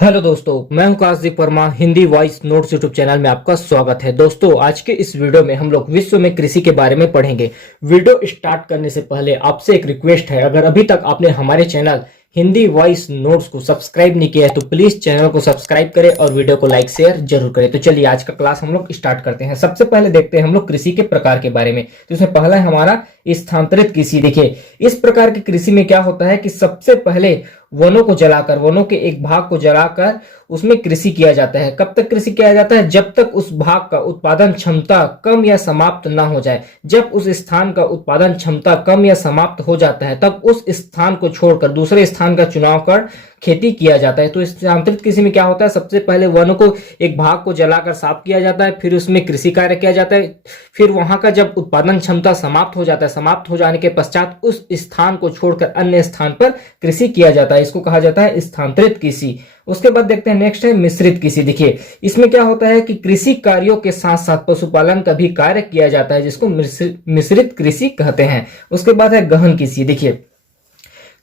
Hello दोस्तों, मैं हूं Kashdeep Verma. Hindi voice notes YouTube channel में आपका स्वागत है। दोस्तों, आज के इस वीडियो में हम लोग विश्व में कृषि के बारे में पढ़ेंगे। वीडियो स्टार्ट करने से पहले आपसे एक रिक्वेस्ट है, अगर अभी तक आपने हमारे चैनल हिंदी वॉइस नोट्स को सब्सक्राइब नहीं किया है तो प्लीज चैनल को सब्सक्राइब करें और वीडियो को लाइक शेयर जरूर करें। तो चलिए आज का क्लास हम लोग स्टार्ट करते हैं। सबसे पहले देखते हैं हम लोग कृषि के प्रकार के बारे में। तो इसमें पहला है हमारा स्थानांतरित कृषि। देखिए, इस प्रकार की कृषि में क्या होता है कि सबसे पहले वनों को जलाकर, वनों के एक भाग को जलाकर उसमें कृषि किया जाता है। कब तक कृषि किया जाता है? जब तक उस भाग का उत्पादन क्षमता कम या समाप्त ना हो जाए। जब उस स्थान का उत्पादन क्षमता कम या समाप्त हो जाता है तब उस स्थान को छोड़कर दूसरे स्थान का चुनाव कर खेती किया जाता है। तो स्थानांतरित कृषि में क्या होता है, सबसे पहले वनों को एक भाग को जलाकर साफ किया जाता है, फिर उसमें कृषि कार्य किया जाता है, फिर वहां का जब उत्पादन क्षमता समाप्त हो जाता है, समाप्त हो जाने के पश्चात उस स्थान को छोड़कर अन्य स्थान पर कृषि किया जाता है। इसको कहा जाता है स्थानांतरित कृषि। उसके बाद देखते हैं नेक्स्ट है मिश्रित कृषि। देखिए, इसमें क्या होता है कि कृषि कार्यों के साथ साथ पशुपालन का भी कार्य किया जाता है, जिसको मिश्रित कृषि कहते हैं। उसके बाद है गहन कृषि। देखिए,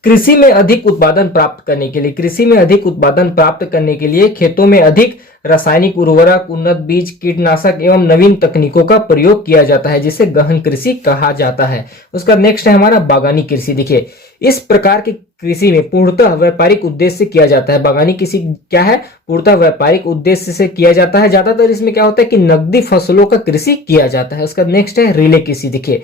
कृषि में अधिक उत्पादन प्राप्त करने के लिए, कृषि में अधिक उत्पादन प्राप्त करने के लिए खेतों में अधिक रासायनिक उर्वरक, उन्नत बीज, कीटनाशक एवं नवीन तकनीकों का प्रयोग किया जाता है, जिसे गहन कृषि कहा जाता है। उसका नेक्स्ट है हमारा बागानी कृषि। देखिए, इस प्रकार की कृषि में पूर्णतः व्यापारिक उद्देश्य से किया जाता है। बागानी कृषि क्या है? पूर्णतः व्यापारिक उद्देश्य से किया जाता है। ज्यादातर इसमें क्या होता है कि नकदी फसलों का कृषि किया जाता है। उसका नेक्स्ट है रिले कृषि। देखिए,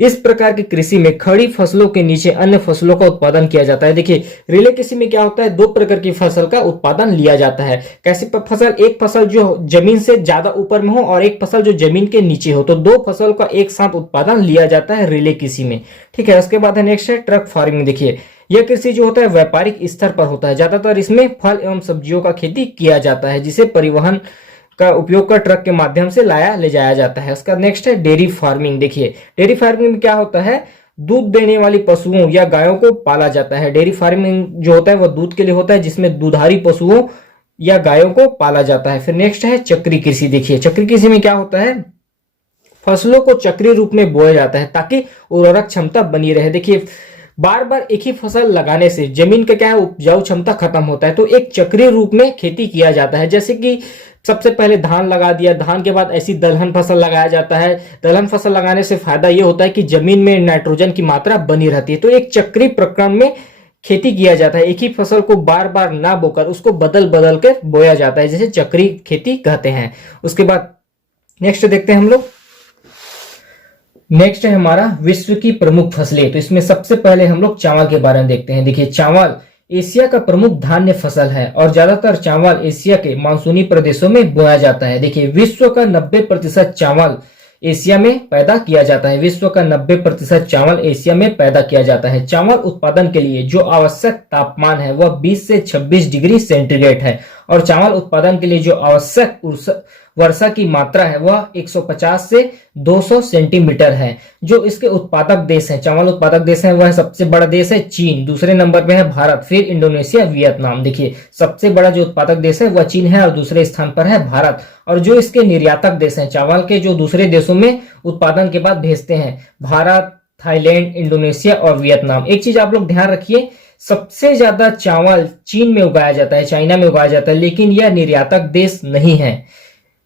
इस प्रकार की कृषि में खड़ी फसलों के नीचे अन्य फसलों का उत्पादन किया जाता है। देखिए, रिले कृषि में क्या होता है, दो प्रकार की फसल का उत्पादन लिया जाता है। कैसी फसल? एक फसल जो जमीन से ज्यादा ऊपर में हो और एक फसल जो जमीन के नीचे हो, तो दो फसल का एक साथ उत्पादन लिया जाता है रिले कृषि में। ठीक है। उसके बाद है नेक्स्ट है ट्रक फार्मिंग। देखिए, यह कृषि जो होता है व्यापारिक स्तर पर होता है। ज्यादातर इसमें फल एवं सब्जियों का खेती किया जाता है, जिसे परिवहन का उपयोग कर ट्रक के माध्यम से ले जाया जाता है। उसका नेक्स्ट है डेयरी फार्मिंग। देखिए, डेयरी फार्मिंग में क्या होता है, दूध देने वाली पशुओं या गायों को पाला जाता है। डेयरी फार्मिंग जो होता है वो दूध के लिए होता है, जिसमें दुधारी पशुओं या गायों को पाला जाता है। फिर नेक्स्ट है चक्री कृषि। देखिए, चक्री कृषि में क्या होता है, फसलों को चक्रीय रूप में बोया जाता है ताकि उर्वरक क्षमता बनी रहे। देखिए, बार बार एक ही फसल लगाने से जमीन का क्या है, उपजाऊ क्षमता खत्म होता है। तो एक चक्रीय रूप में खेती किया जाता है। जैसे कि सबसे पहले धान लगा दिया, धान के बाद ऐसी दलहन फसल लगाया जाता है। दलहन फसल लगाने से फायदा यह होता है कि जमीन में नाइट्रोजन की मात्रा बनी रहती है। तो एक चक्रीय प्रक्रम में खेती किया जाता है। एक ही फसल को बार बार ना बोकर उसको बदल बदल कर बोया जाता है, जिसे चक्रीय खेती कहते हैं। उसके बाद नेक्स्ट देखते हैं हम लोग। नेक्स्ट है हमारा विश्व की प्रमुख फसलें। तो इसमें सबसे पहले हम लोग चावल के बारे में देखते हैं। देखिए, चावल एशिया का प्रमुख धान्य फसल है और ज्यादातर चावल एशिया के मानसूनी प्रदेशों में बोया जाता है। देखिए, विश्व का 90% चावल एशिया में पैदा किया जाता है। विश्व का 90% चावल एशिया में पैदा किया जाता है। चावल उत्पादन के लिए जो आवश्यक तापमान है वह 20 से 26 डिग्री सेंटीग्रेड है और चावल उत्पादन के लिए जो आवश्यक वर्षा की मात्रा है वह 150 से 200 सेंटीमीटर है। जो इसके उत्पादक देश हैं, चावल उत्पादक देश है, वह सबसे बड़ा देश है चीन, दूसरे नंबर पे है भारत, फिर इंडोनेशिया, वियतनाम। देखिए, सबसे बड़ा जो उत्पादक देश है वह चीन है और दूसरे स्थान पर है भारत। और जो इसके निर्यातक देश हैं चावल के, जो दूसरे देशों में उत्पादन के बाद भेजते हैं, भारत, थाईलैंड, इंडोनेशिया और वियतनाम। एक चीज आप लोग ध्यान रखिए, सबसे ज्यादा चावल चीन में उगाया जाता है, चाइना में उगाया जाता है, लेकिन यह निर्यातक देश नहीं है।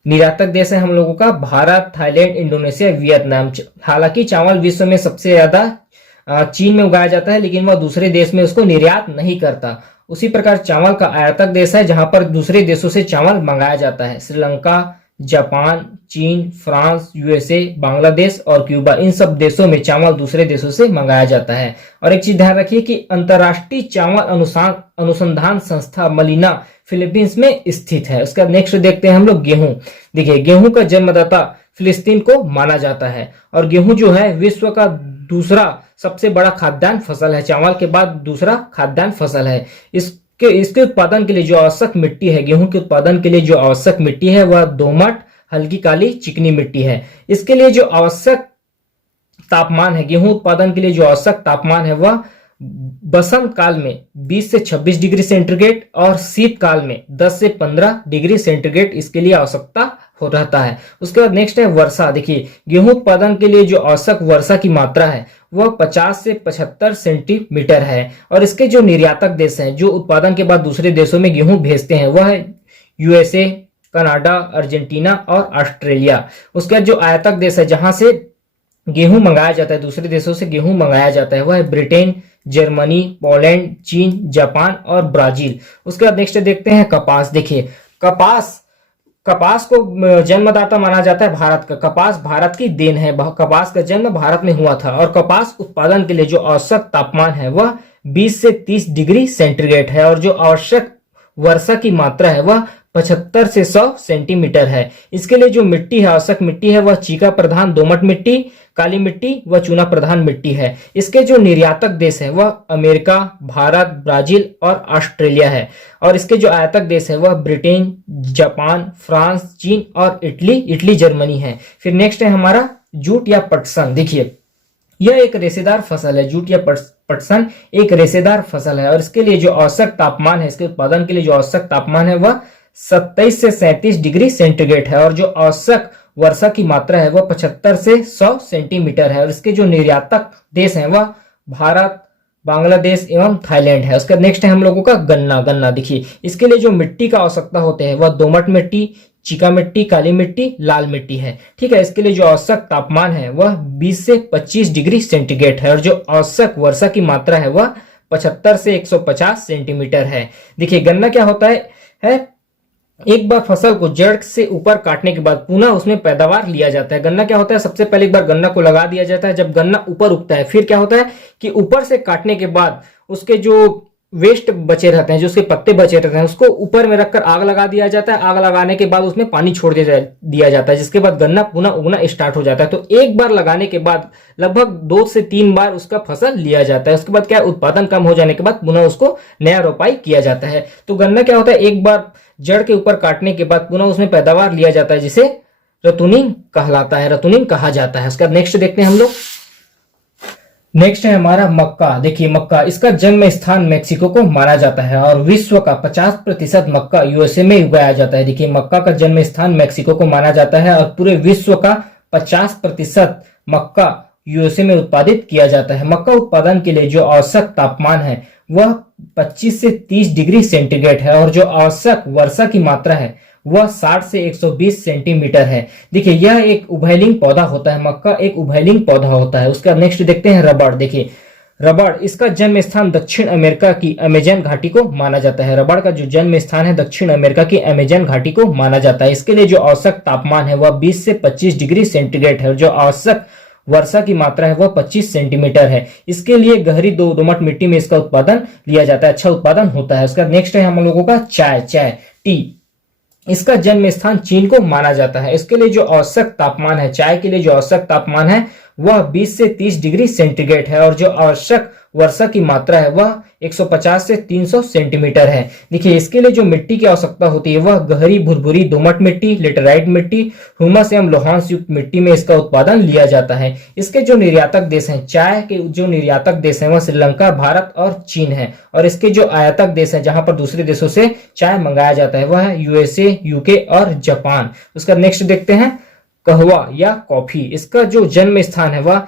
निर्यातक देश है हम लोगों का भारत, थाईलैंड, इंडोनेशिया, वियतनाम। हालांकि चावल विश्व में सबसे ज्यादा चीन में उगाया जाता है, लेकिन वह दूसरे देश में उसको निर्यात नहीं करता। उसी प्रकार चावल का आयातक देश है जहां पर दूसरे देशों से चावल मंगाया जाता है। श्रीलंका, जापान, चीन, फ्रांस, यूएसए, बांग्लादेश और क्यूबा, इन सब देशों में चावल दूसरे देशों से मंगाया जाता है। और एक चीज ध्यान रखिए कि अंतरराष्ट्रीय चावल अनुसंधान संस्था मलिना फिलीपींस में स्थित है। उसका नेक्स्ट देखते हैं हम लोग गेहूं। देखिए, गेहूं का जन्मदाता फिलिस्तीन को माना जाता है और गेहूं जो है विश्व का दूसरा सबसे बड़ा खाद्यान्न फसल है। चावल के बाद दूसरा खाद्यान्न फसल है। इसके उत्पादन के लिए जो आवश्यक मिट्टी है, गेहूं के उत्पादन के लिए जो आवश्यक मिट्टी है वह दोमट, हल्की काली, चिकनी मिट्टी है। इसके लिए जो आवश्यक तापमान है, गेहूं उत्पादन के लिए जो आवश्यक तापमान है वह बसंत काल में 20 से 26 डिग्री सेंटीग्रेड और शीतकाल में 10 से 15 डिग्री सेंटीग्रेड इसके लिए आवश्यकता हो रहता है। उसके बाद नेक्स्ट है वर्षा। देखिए गेहूं उत्पादन के लिए जो औसत वर्षा की मात्रा है वह 50 से 75 सेंटीमीटर है। और इसके जो निर्यातक देश हैं जो उत्पादन के बाद दूसरे देशों में गेहूं भेजते हैं वह है यूएसए, कनाडा, अर्जेंटीना और ऑस्ट्रेलिया। उसके बाद जो आयातक देश है जहां से गेहूं मंगाया जाता है, दूसरे देशों से गेहूं मंगाया जाता है, वह है ब्रिटेन, जर्मनी, पोलैंड, चीन, जापान और ब्राजील। उसके बाद नेक्स्ट देखते हैं कपास। देखिए कपास कपास को जन्मदाता माना जाता है भारत का। कपास भारत की देन है। कपास का जन्म भारत में हुआ था। और कपास उत्पादन के लिए जो औसत तापमान है वह 20 से 30 डिग्री सेंटीग्रेड है। और जो आवश्यक वर्षा की मात्रा है वह 75 से 100 सेंटीमीटर है। इसके लिए जो मिट्टी है, आवश्यक मिट्टी है, वह चीका प्रधान दोमट मिट्टी, काली मिट्टी व चूना प्रधान मिट्टी है। इसके जो निर्यातक देश है वह अमेरिका, भारत, ब्राजील और ऑस्ट्रेलिया है। और इसके जो आयातक देश है वह ब्रिटेन, जापान, फ्रांस, चीन और इटली जर्मनी है। फिर नेक्स्ट है हमारा जूट या पटसन। देखिए यह एक रेशेदार फसल है। जूट या पटसन एक रेशेदार फसल है। और इसके लिए जो औसत तापमान है, इसके उत्पादन के लिए जो औसत तापमान है वह 27 से 37 डिग्री सेंटीग्रेड है। और जो औसत वर्षा की मात्रा है वह 75 से 100 सेंटीमीटर है। और इसके जो निर्यातक देश हैं वह भारत, बांग्लादेश एवं थाईलैंड है। उसका नेक्स्ट है हम लोगों का गन्ना। देखिए इसके लिए जो मिट्टी का आवश्यकता होते हैं वह दोमट मिट्टी, चीका मिट्टी, काली मिट्टी, लाल मिट्टी है। ठीक है। इसके लिए जो औसत तापमान है वह 20 से 25 डिग्री सेंटीग्रेड है। और जो औसत वर्षा की मात्रा है वह 75 से 150 सेंटीमीटर है। देखिए गन्ना क्या होता है एक बार फसल को जड़ से ऊपर काटने के बाद पुनः उसमें पैदावार लिया जाता है। गन्ना क्या होता है, सबसे पहले एक बार गन्ना को लगा दिया जाता है। जब गन्ना ऊपर उगता है फिर क्या होता है कि ऊपर से काटने के बाद उसके जो वेस्ट बचे रहते हैं, जो उसके पत्ते बचे रहते हैं, उसको ऊपर में रखकर आग लगा दिया जाता है। आग लगाने के बाद उसमें पानी छोड़ दिया जाता है, जिसके बाद गन्ना पुनः उगना स्टार्ट हो जाता है। तो एक बार लगाने के बाद लगभग 2 से 3 बार उसका फसल लिया जाता है। उसके बाद क्या उत्पादन कम हो जाने के बाद पुनः उसको नया रोपाई किया जाता है। तो गन्ना क्या होता है एक बार जड़ के ऊपर काटने के बाद पुनः उसमें पैदावार लिया जाता है, जिसे रतुनिंग कहलाता है, रतुनिंग कहा जाता है। उसका नेक्स्ट देखते हैं हम लोग। नेक्स्ट है हमारा मक्का। देखिए मक्का, इसका जन्म स्थान मेक्सिको को माना जाता है। और विश्व का 50% मक्का यूएसए में उगाया जाता है। देखिए मक्का का जन्म स्थान मेक्सिको को माना जाता है। और पूरे विश्व का 50% मक्का यूएसए में उत्पादित किया जाता है। मक्का उत्पादन के लिए जो औसत तापमान है वह 25 से 30 डिग्री सेंटीग्रेड है। और जो औसत वर्षा की मात्रा है वह 60 से 120 सेंटीमीटर है। देखिए यह एक उभयलिंग पौधा होता है। मक्का एक उभयलिंग पौधा होता है। उसका नेक्स्ट देखते हैं रबड़। देखिए रबड़, इसका जन्म स्थान दक्षिण अमेरिका की अमेजन घाटी को माना जाता है। रबड़ का जो जन्म स्थान है दक्षिण अमेरिका की अमेजन घाटी को माना जाता है। इसके लिए जो औसत तापमान है वह 20 से 25 डिग्री सेंटीग्रेड है। और जो औसत वर्षा की मात्रा है वह 25 सेंटीमीटर है। इसके लिए गहरी दोमट मिट्टी में इसका उत्पादन लिया जाता है, अच्छा उत्पादन होता है। उसका नेक्स्ट है हम लोगों का चाय, टी। इसका जन्म स्थान चीन को माना जाता है। इसके लिए जो औसत तापमान है, चाय के लिए जो औसत तापमान है वह 20 से 30 डिग्री सेंटीग्रेड है। और जो आवश्यक वर्षा की मात्रा है वह 150 से 300 सेंटीमीटर है। देखिए इसके लिए जो मिट्टी की आवश्यकता होती है वह गहरी भुरभुरी दोमट मिट्टी, लेटेराइट मिट्टी, हुमस एवं लोहांस युक्त मिट्टी में इसका उत्पादन लिया जाता है। इसके जो निर्यातक देश हैं, चाय के जो निर्यातक देश हैं वह श्रीलंका, भारत और चीन है। और इसके जो आयातक देश हैं जहां पर दूसरे देशों से चाय मंगाया जाता है वह है यूएसए, यूके और जापान। उसका नेक्स्ट देखते हैं कहवा या कॉफी। इसका जो जन्म स्थान है वह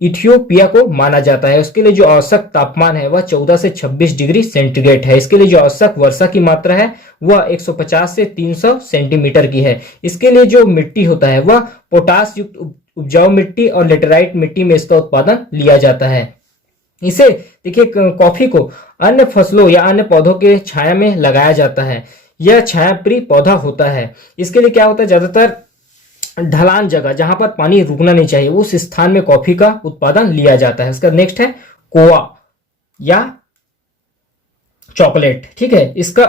इथियोपिया को माना जाता है। उसके लिए जो औसत तापमान है वह 14 से 26 डिग्री सेंटीग्रेड है। इसके लिए जो औसत वर्षा की मात्रा है वह 150 से 300 सेंटीमीटर की है। इसके लिए जो मिट्टी होता है वह पोटास युक्त उपजाऊ मिट्टी और लेटेराइट मिट्टी में इसका उत्पादन लिया जाता है। इसे देखिए कॉफी को अन्य फसलों या अन्य पौधों के छाया में लगाया जाता है। यह छायाप्रिय पौधा होता है। इसके लिए क्या होता है, ज्यादातर ढलान जगह जहां पर पानी रुकना नहीं चाहिए उस स्थान में कॉफी का उत्पादन लिया जाता है। इसका नेक्स्ट है कोआ या चॉकलेट। ठीक है, इसका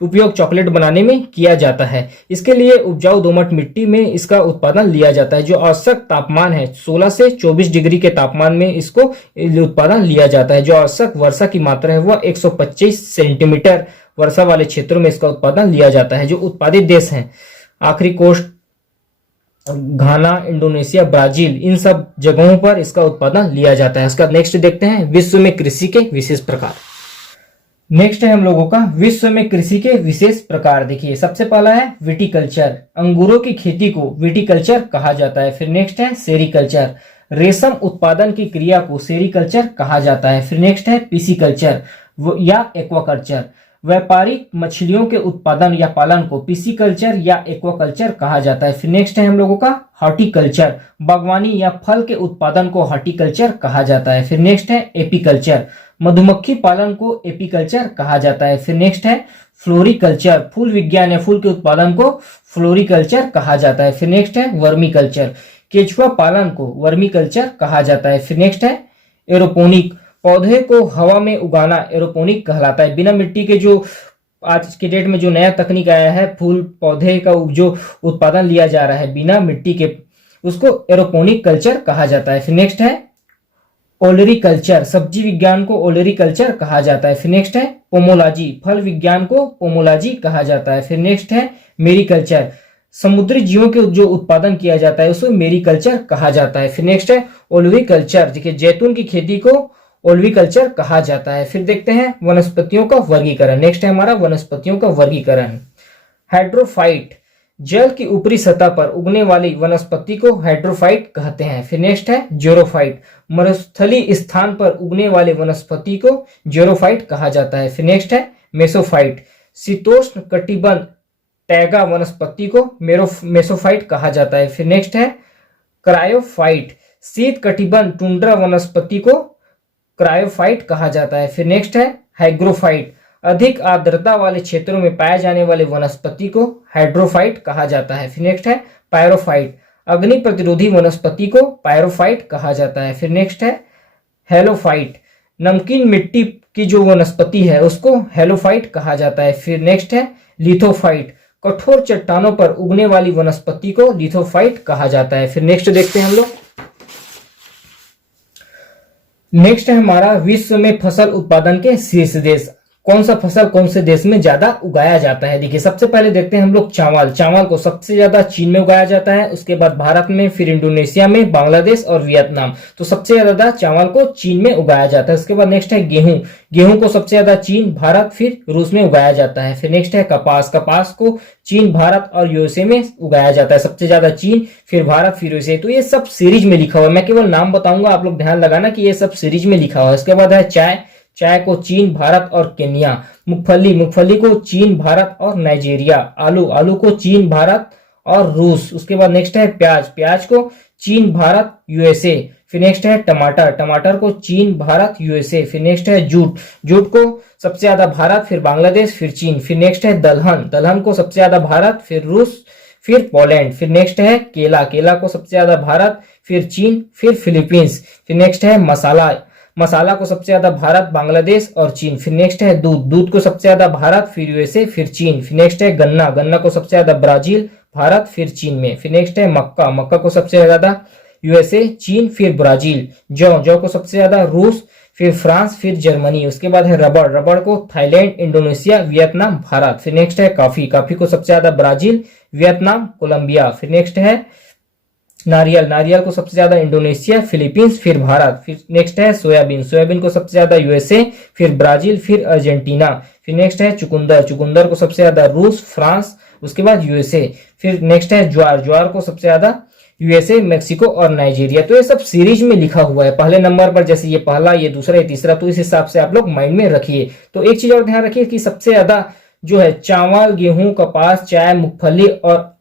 उपयोग चॉकलेट बनाने में किया जाता है। इसके लिए उपजाऊ दोमट मिट्टी में इसका उत्पादन लिया जाता है। जो औसत तापमान है 16 से 24 डिग्री के तापमान में इसको उत्पादन लिया जाता है। जो औसत वर्षा की मात्रा है वह 125 सेंटीमीटर वर्षा वाले क्षेत्रों में इसका उत्पादन लिया जाता है। जो उत्पादित देश हैं आखिरी कोस्ट, घाना, इंडोनेशिया, ब्राजील, इन सब जगहों पर इसका उत्पादन लिया जाता है। इसका नेक्स्ट देखते हैं विश्व में कृषि के विशेष प्रकार। नेक्स्ट है हम लोगों का विश्व में कृषि के विशेष प्रकार। देखिए सबसे पहला है विटिकल्चर, अंगूरों की खेती को विटिकल्चर कहा जाता है। फिर नेक्स्ट है सेरीकल्चर, रेशम उत्पादन की क्रिया को सेरीकल्चर कहा जाता है। फिर नेक्स्ट है पिसीकल्चर या एक्वाकल्चर, व्यापारिक मछलियों के उत्पादन या पालन को पिसीकल्चर या एक्वाकल्चर कहा जाता है। फिर नेक्स्ट है हम लोगों का हॉर्टिकल्चर, बागवानी या फल के उत्पादन को हॉर्टिकल्चर कहा जाता है। फिर नेक्स्ट है एपीकल्चर, मधुमक्खी पालन को एपीकल्चर कहा जाता है। फिर नेक्स्ट है फ्लोरिकल्चर, फूल विज्ञान या फूल के उत्पादन को फ्लोरिकल्चर कहा जाता है। फिर नेक्स्ट है वर्मीकल्चर, केचुआ पालन को वर्मीकल्चर कहा जाता है। फिर नेक्स्ट है एरोपोनिक, पौधे को हवा में उगाना एरोपोनिक कहलाता है। बिना मिट्टी के जो आज के डेट में जो नया तकनीक आया है, फूल पौधे का जो उत्पादन लिया जा रहा है बिना मिट्टी के, उसको एरोपोनिक कल्चर कहा जाता है। फिर नेक्स्ट है ओलरीकल्चर, सब्जी विज्ञान को ओलरीकल्चर कहा जाता है। फिर नेक्स्ट है पोमोलॉजी, फल विज्ञान को पोमोलॉजी कहा जाता है। फिर नेक्स्ट है मेरीकल्चर, समुद्री जीवों के जो उत्पादन किया जाता है उसको मेरीकल्चर कहा जाता है। फिर नेक्स्ट है ओल्विकल्चर, देखिए जैतून की खेती को ओल्विकल्चर कहा जाता है। फिर देखते हैं वनस्पतियों का वर्गीकरण। नेक्स्ट है हमारा वनस्पतियों का वर्गीकरण। हाइड्रोफाइट, जल की ऊपरी सतह पर उगने वाली वनस्पति को हाइड्रोफाइट कहते हैं। फिर नेक्स्ट है ज्यूरोफाइट, मरुस्थलीय स्थान पर उगने वाले वनस्पति को ज्यूरोफाइट कहा जाता है। फिर नेक्स्ट है मेसोफाइट, शीतोष्ण कटिबंध टैगा वनस्पति को मेसोफाइट कहा जाता है। फिर नेक्स्ट है क्रायोफाइट, शीत कटिबंध टुंड्रा वनस्पति को क्रायोफाइट कहा जाता है। फिर नेक्स्ट है हाइग्रोफाइट, अधिक आर्द्रता वाले क्षेत्रों में पाए जाने वाले वनस्पति को हाइड्रोफाइट कहा जाता है। फिर नेक्स्ट है पायरोफाइट, अग्नि प्रतिरोधी वनस्पति को पायरोफाइट कहा जाता है। फिर नेक्स्ट है हेलोफाइट, नमकीन मिट्टी की जो वनस्पति है उसको हेलोफाइट कहा जाता है। फिर नेक्स्ट है लिथोफाइट, कठोर चट्टानों पर उगने वाली वनस्पति को लिथोफाइट कहा जाता है। फिर नेक्स्ट देखते हैं हम लोग। नेक्स्ट है हमारा विश्व में फसल उत्पादन के शीर्ष देश। कौन सा फसल कौन से देश में ज्यादा उगाया जाता है। देखिए सबसे पहले देखते हैं हम लोग चावल। चावल को सबसे ज्यादा चीन में उगाया जाता है, उसके बाद भारत में, फिर इंडोनेशिया में, बांग्लादेश और वियतनाम। तो सबसे ज्यादा चावल को चीन में उगाया जाता है। उसके बाद नेक्स्ट है गेहूं। गेहूं को सबसे ज्यादा चीन, भारत, फिर रूस में उगाया जाता है। फिर नेक्स्ट है कपास। कपास को चीन, भारत और यूएसए में उगाया जाता है। सबसे ज्यादा चीन, फिर भारत, फिर यूएसए। तो ये सब सीरीज में लिखा हुआ है, मैं केवल नाम बताऊंगा, आप लोग ध्यान लगाना कि ये सब सीरीज में लिखा हुआ है। उसके बाद है चाय। चाय को चीन, भारत और केन्या। मूंगफली। मूंगफली को चीन, भारत और नाइजीरिया। आलू। आलू को चीन, भारत और रूस। उसके बाद नेक्स्ट है प्याज। प्याज को चीन, भारत, यूएसए। फिर नेक्स्ट है टमाटर। टमाटर को चीन, भारत, यूएसए। फिर नेक्स्ट है जूट। जूट को सबसे ज्यादा भारत, फिर बांग्लादेश, फिर चीन। फिर नेक्स्ट है दलहन। दलहन को सबसे ज्यादा भारत, फिर रूस, फिर पोलैंड। फिर नेक्स्ट है केला। केला को सबसे ज्यादा भारत, फिर चीन, फिर फिलीपींस। फिर नेक्स्ट है मसाला। मसाला को सबसे ज्यादा भारत, बांग्लादेश और चीन। फिर नेक्स्ट है दूध। दूध को सबसे ज्यादा भारत, फिर यूएसए, फिर चीन। फिर नेक्स्ट है गन्ना। गन्ना को सबसे ज्यादा ब्राजील, भारत, फिर चीन में। फिर नेक्स्ट है मक्का। मक्का को सबसे ज्यादा यूएसए, चीन, फिर ब्राजील। जौ। जौ को सबसे ज्यादा रूस, फिर फ्रांस, फिर जर्मनी। उसके बाद है रबड़। रबड़ को थाईलैंड, इंडोनेशिया, वियतनाम, भारत। फिर नेक्स्ट है कॉफी। कॉफी को सबसे ज्यादा ब्राजील, वियतनाम, कोलंबिया। फिर नेक्स्ट है नारियल। नारियल को सबसे ज्यादा इंडोनेशिया, फिलीपींस, फिर भारत। फिर नेक्स्ट है सोयाबीन। सोयाबीन को सबसे ज्यादा यूएसए, फिर ब्राजील, फिर अर्जेंटीना। फिर नेक्स्ट है चुकंदर। चुकंदर को सबसे ज्यादा रूस, फ्रांस, उसके बाद यूएसए। फिर नेक्स्ट है ज्वार। ज्वार को सबसे ज्यादा यूएसए, मेक्सिको और नाइजीरिया। तो ये सब सीरीज में लिखा हुआ है, पहले नंबर पर जैसे ये पहला, ये दूसरा, ये तीसरा। तो इस हिसाब से आप लोग माइंड में रखिए। तो एक चीज और ध्यान रखिए कि सबसे ज्यादा जो है चावल, गेहूं, कपास, चाय, मूंगफली और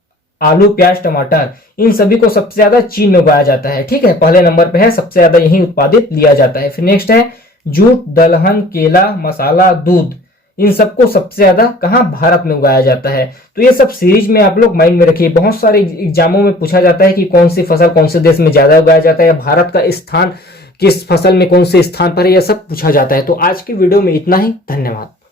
आलू, प्याज, टमाटर, इन सभी को सबसे ज्यादा चीन में उगाया जाता है। ठीक है, पहले नंबर पे है, सबसे ज्यादा यही उत्पादित लिया जाता है। फिर नेक्स्ट है जूट, दलहन, केला, मसाला, दूध, इन सबको सबसे ज्यादा कहां, भारत में उगाया जाता है। तो ये सब सीरीज में आप लोग माइंड में रखिए। बहुत सारे एग्जामों में पूछा जाता है कि कौन सी फसल कौन से देश में ज्यादा उगाया जाता है, या भारत का स्थान किस फसल में कौन से स्थान पर है, यह सब पूछा जाता है। तो आज की वीडियो में इतना ही। धन्यवाद।